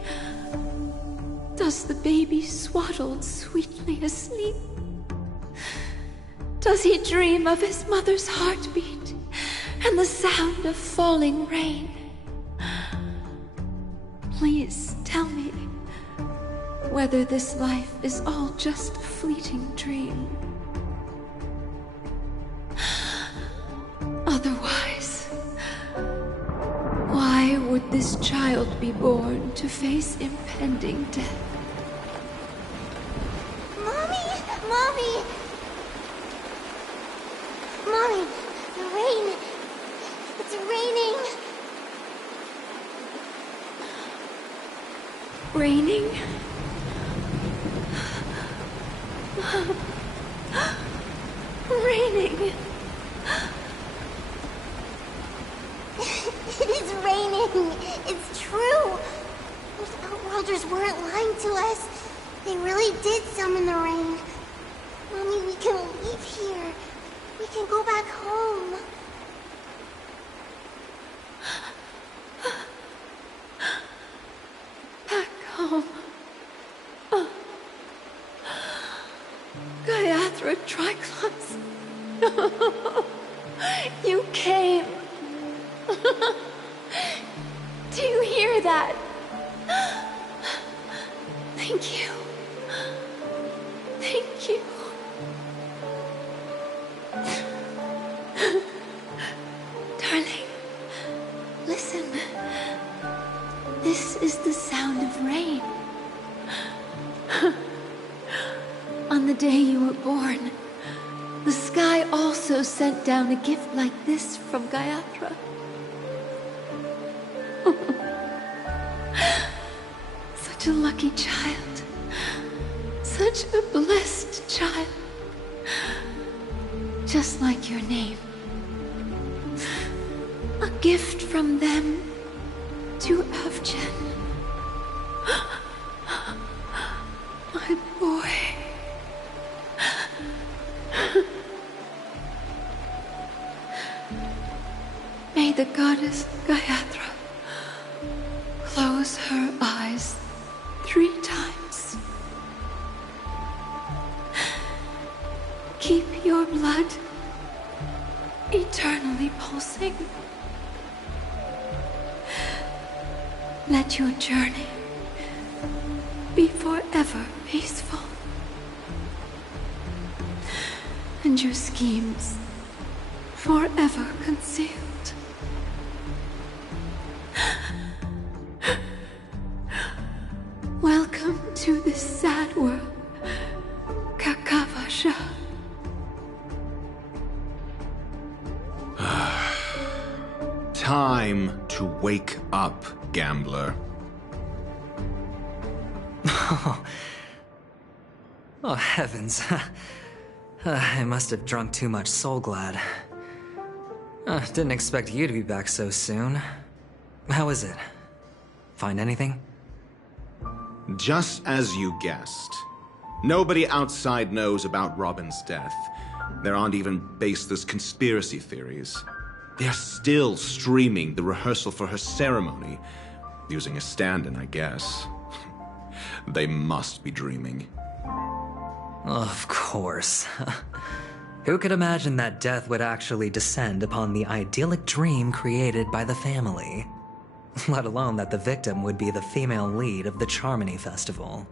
does the baby swaddled sweetly asleep? Does he dream of his mother's heartbeat and the sound of falling rain? Please tell me whether this life is all just a fleeting dream. Otherwise, why would this child be born to face impending death? Mommy! Mommy! Mommy, the rain. It's raining. Raining? Raining. It is raining. It's true. Those Outworlders weren't lying to us. They really did summon the rain. Mommy, we can leave here. We can go back home. Back home. Gaiathra Triclops. You came. Do you hear that? Thank you. Thank you. Darling, listen. This is the sound of rain. On the day you were born, the sky also sent down a gift like this from Gaiathra. Such a lucky child. Such such a blessed child. Just like your name. A gift from them to Avjen. My boy. May the goddess Gayatri close her eyes 3 times. Keep your blood eternally pulsing. Let your journey be forever peaceful. And your schemes forever concealed. Welcome to this sad world, Kakavasha. Time to wake up, gambler. Oh, heavens. I must have drunk too much Soul Glad. Didn't expect you to be back so soon. How is it? Find anything? Just as you guessed. Nobody outside knows about Robin's death. There aren't even baseless conspiracy theories. They're still streaming the rehearsal for her ceremony, using a stand-in, I guess. They must be dreaming. Of course. Who could imagine that death would actually descend upon the idyllic dream created by the family? Let alone that the victim would be the female lead of the Charmony Festival.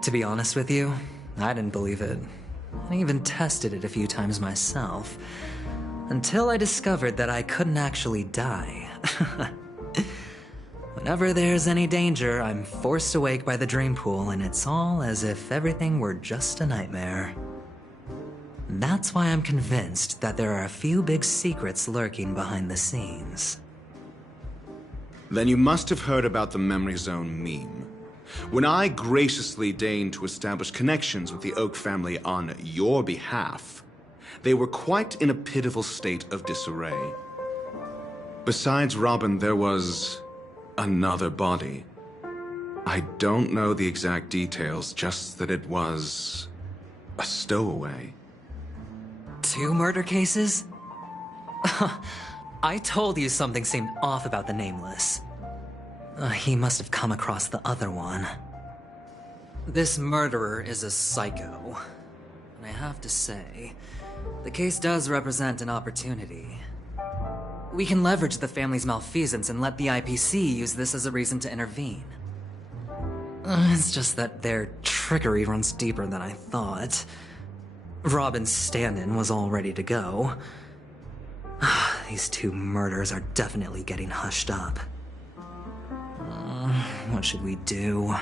To be honest with you, I didn't believe it. I even tested it a few times myself, until I discovered that I couldn't actually die. Whenever there's any danger, I'm forced awake by the dream pool, and it's all as if everything were just a nightmare. That's why I'm convinced that there are a few big secrets lurking behind the scenes. Then you must have heard about the Memory Zone meme. When I graciously deigned to establish connections with the Oak family on your behalf, they were quite in a pitiful state of disarray. Besides Robin, there was another body. I don't know the exact details, just that it was a stowaway. 2 murder cases? I told you something seemed off about the Nameless. He must have come across the other one. This murderer is a psycho. And I have to say, the case does represent an opportunity. We can leverage the family's malfeasance and let the IPC use this as a reason to intervene. It's just that their trickery runs deeper than I thought. Robin's stand-in was all ready to go. These 2 murders are definitely getting hushed up. What should we do?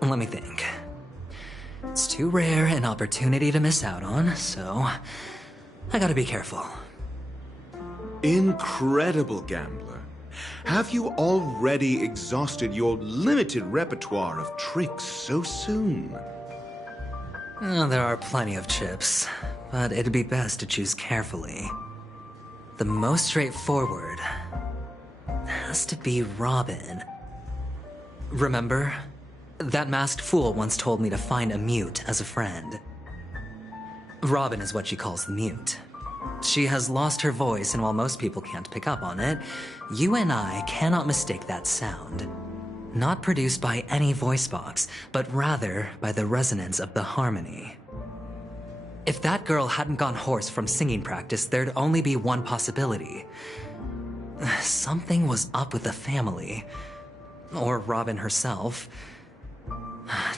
Let me think. It's too rare an opportunity to miss out on, so I gotta be careful. Incredible, gambler. Have you already exhausted your limited repertoire of tricks so soon? There are plenty of chips, but it'd be best to choose carefully. The most straightforward has to be Robin. Remember? That masked fool once told me to find a mute as a friend. Robin is what she calls the mute. She has lost her voice, and while most people can't pick up on it, you and I cannot mistake that sound. Not produced by any voice box, but rather by the resonance of the harmony. If that girl hadn't gone hoarse from singing practice, there'd only be one possibility. Something was up with the family. Or Robin herself.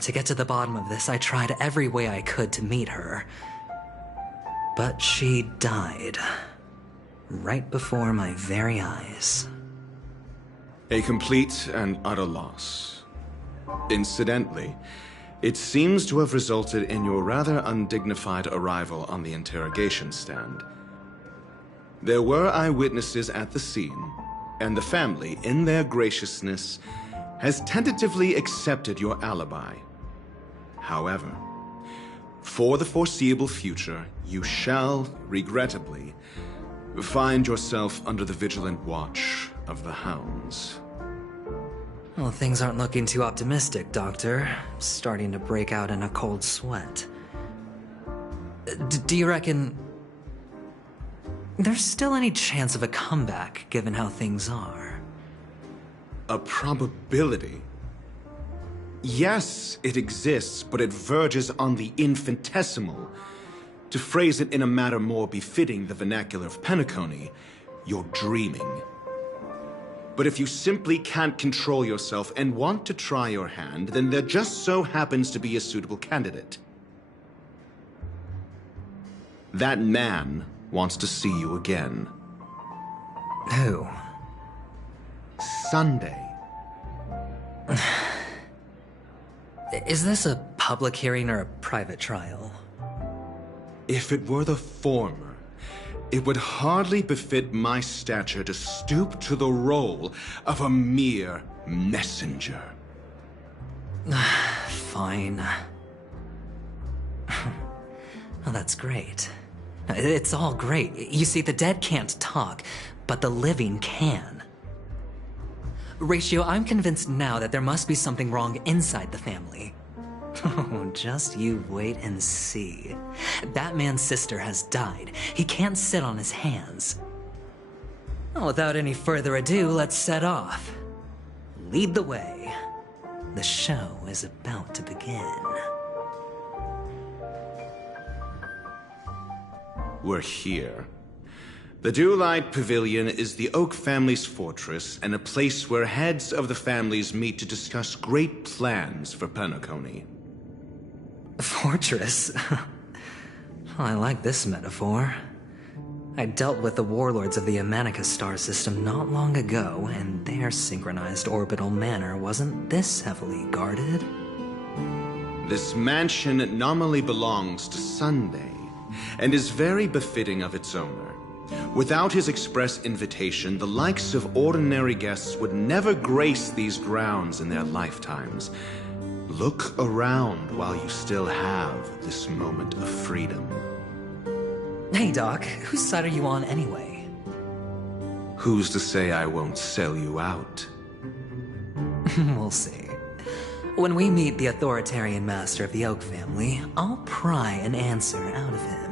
To get to the bottom of this, I tried every way I could to meet her. But she died. Right before my very eyes. A complete and utter loss. Incidentally, it seems to have resulted in your rather undignified arrival on the interrogation stand. There were eyewitnesses at the scene, and the family, in their graciousness, has tentatively accepted your alibi. However, for the foreseeable future, you shall, regrettably, find yourself under the vigilant watch of the Hounds. Well, things aren't looking too optimistic, Doctor. I'm starting to break out in a cold sweat. Do you reckon there's still any chance of a comeback, given how things are? A probability? Yes, it exists, but it verges on the infinitesimal. To phrase it in a manner more befitting the vernacular of Penacony, you're dreaming. But if you simply can't control yourself and want to try your hand, then there just so happens to be a suitable candidate. That man wants to see you again. Who? Sunday. Is this a public hearing or a private trial? If it were the former, it would hardly befit my stature to stoop to the role of a mere messenger. Fine. Well, that's great. It's all great. You see, the dead can't talk, but the living can. Ratio, I'm convinced now that there must be something wrong inside the family. Oh, just you wait and see. That man's sister has died. He can't sit on his hands. Well, without any further ado, let's set off. Lead the way. The show is about to begin. We're here. The Dewlight Pavilion is the Oak family's fortress and a place where heads of the families meet to discuss great plans for Penacony. Fortress? I like this metaphor. I dealt with the warlords of the Amanica star system not long ago, and their synchronized orbital manor wasn't this heavily guarded. This mansion nominally belongs to Sunday, and is very befitting of its owner. Without his express invitation, the likes of ordinary guests would never grace these grounds in their lifetimes. Look around while you still have this moment of freedom. Hey, Doc, whose side are you on anyway? Who's to say I won't sell you out? We'll see. When we meet the authoritarian master of the Oak family, I'll pry an answer out of him.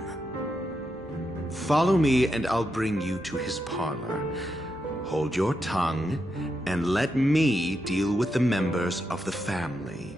Follow me and I'll bring you to his parlor. Hold your tongue and let me deal with the members of the family.